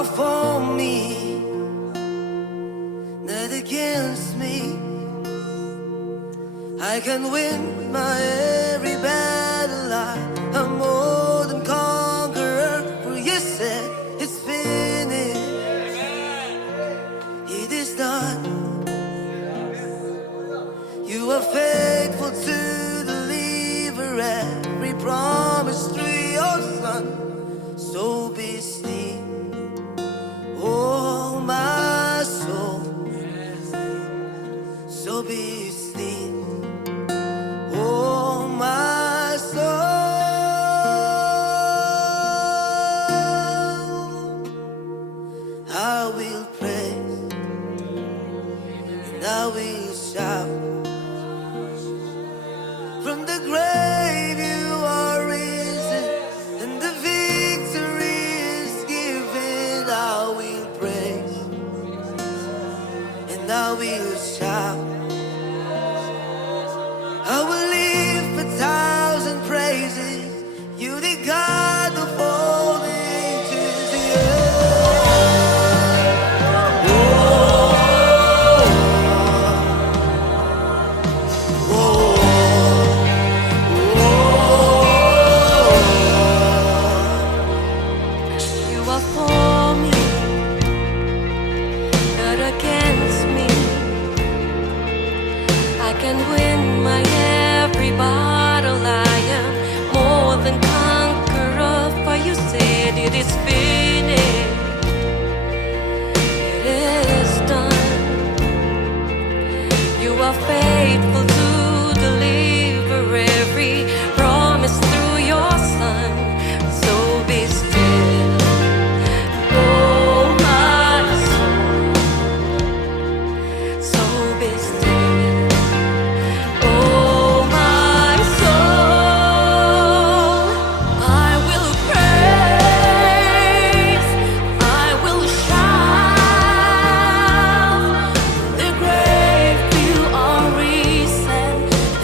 are for me, not against me. I can win my every battle. I'm more than conqueror, for you said it's finished. It is done. You are faithful to deliver every promise through your Son. So be still, oh my soul. So be still, oh my soul. I will praise and I will shout. From the grave you are risen, and the victory is given. I will praise and I will shout. I will live 1,000 praises. You the God of all the ages, the earth. You are for me, not against me. I can win my every battle. I am more than conqueror, for you said it is finished. It is done. You are faithful to deliver every promise through your Son. So be still, oh my soul. So be still, oh my soul. I will praise, I will shout. The grave you are risen,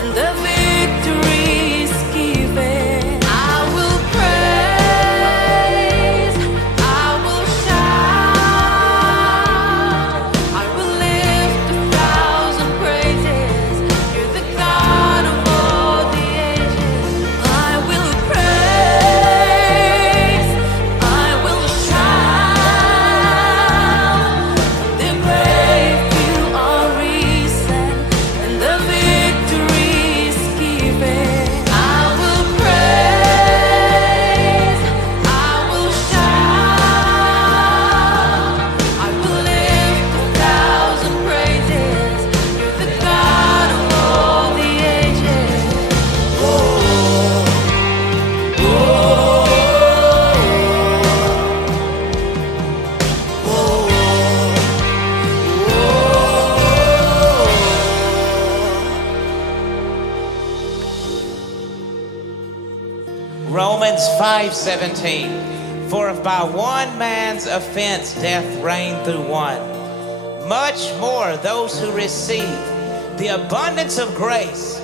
and the victory is given. I will praise, I will shout. I will lift 1,000 praises. You're the God of all the ages. I will praise, I will shout. The grave you are risen, and the victory is given. I will praise, I will shout. I will lift 1,000 praises. You're the God of all the ages. Romans 5:17. For if by one man's offense death reigned through one, much more those who receive the abundance of grace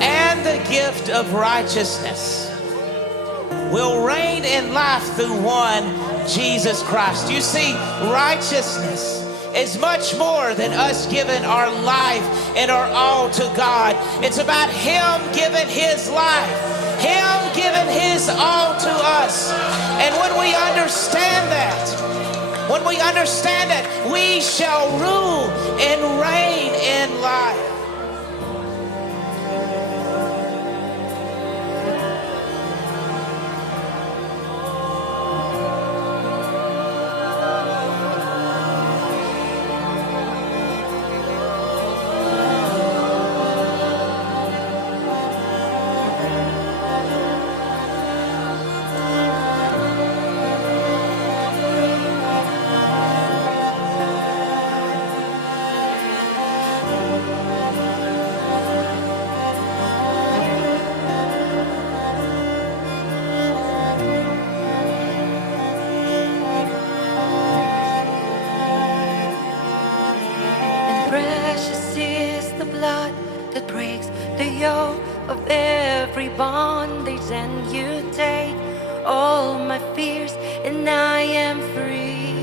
and the gift of righteousness will reign in life through one, Jesus Christ. You see, righteousness is much more than us giving our life and our all to God. It's about Him giving His life, Him giving His all to us. And when we understand that, we shall rule and reign in life. of every bondage, and you take all my fears, and I am free.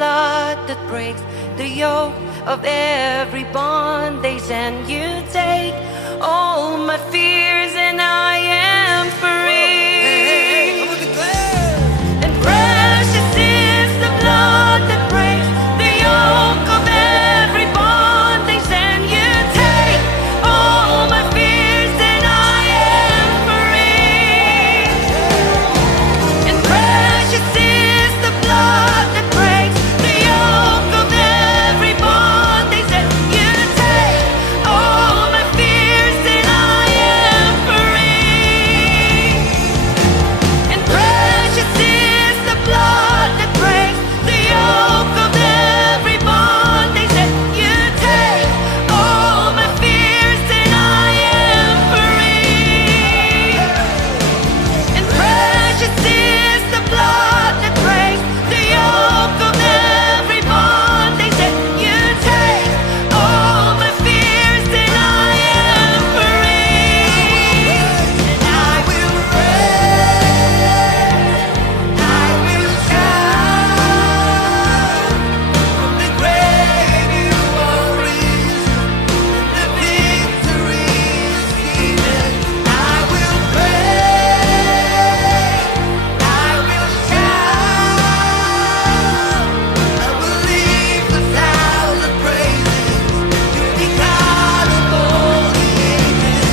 blood that breaks the yoke of every bondage, and you take all my fears, and I am free. Come on, declare. And precious is the blood that breaks the yoke of every bondage, and you take all my fears, and I am free. And precious is the blood that breaks the yoke of every bondage, and you take all my fears, and I am free. And precious is the blood that breaks the yoke of every bondage, and you take all my fears, and I am free. And precious is the blood that breaks the yoke of every bondage, and you take all my fears, and I am free. And I will praise, I will shout. From the grave you are risen, and the victory is given. I will praise, I will shout. I will leave 1,000 praises to the God of all the ages.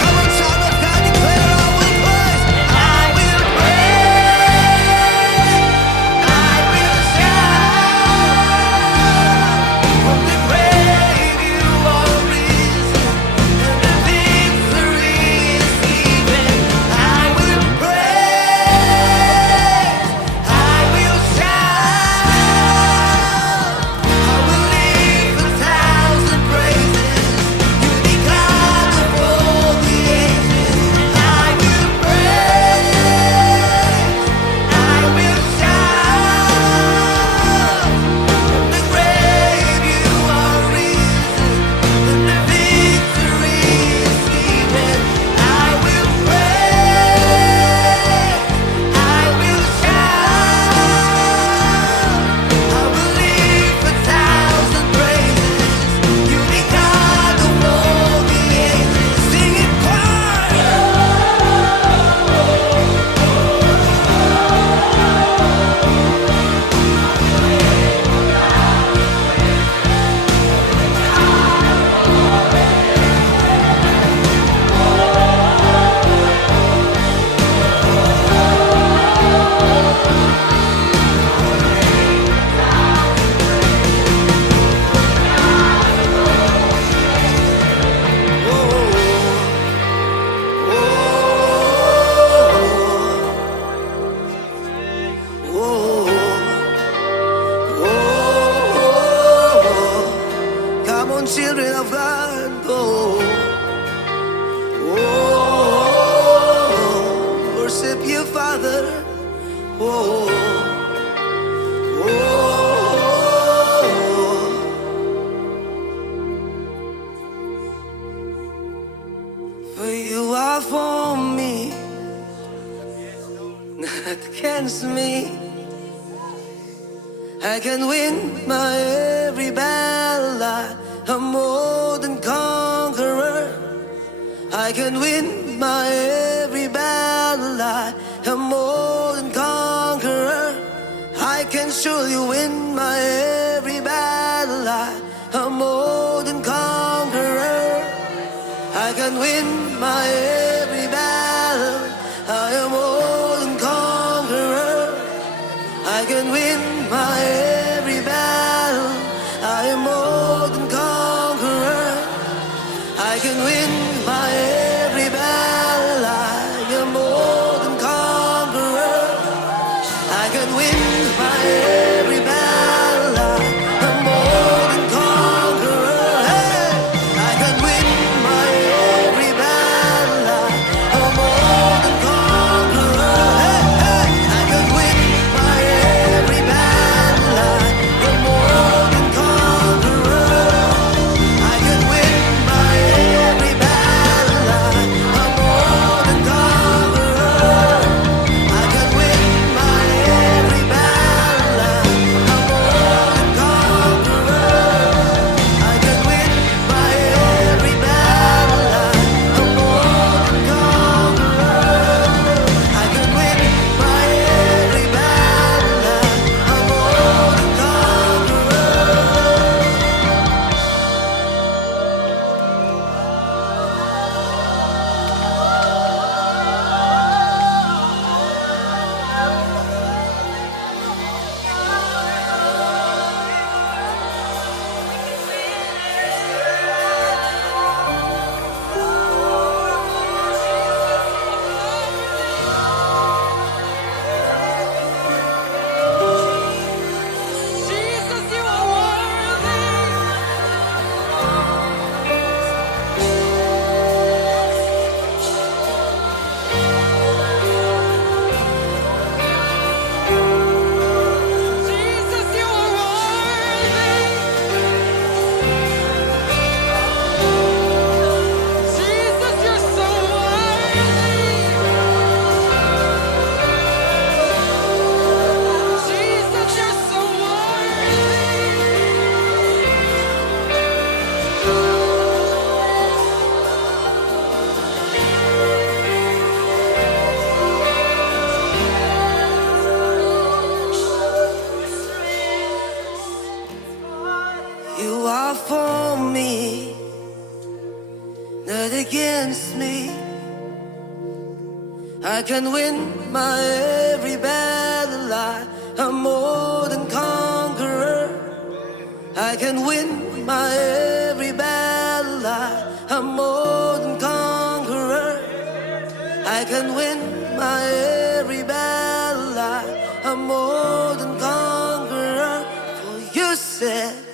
Come on, child of God, declare I will praise. I will praise. I will shout. From the grave you are risen, and the victory is given. I will praise. I will shout. I will leave 1,000 praises to the God of all the ages. I will praise, I will shout. From the grave you are risen, and the victory is given. I will praise, I will shout. I will leave 1,000 praises to the God of all the ages. Sing it choir. Come on, children of God, worship your Father. For you are for me, not against me. I can win my every battle. I'm more than conqueror. I can win my every battle. I'm more than conqueror. I can surely win my every battle. I'm more than conqueror. I can win my every battle. I am more than conqueror. I can win my every battle. I am more than conqueror. I can win my every battle. I am more than conqueror. I can win my every battle. I'm more than conqueror. Hey! I against me. I can win my every battle. I'm more than conqueror. I can win my every battle. I'm more than conqueror. I can win my every battle. I'm more than conqueror. For you said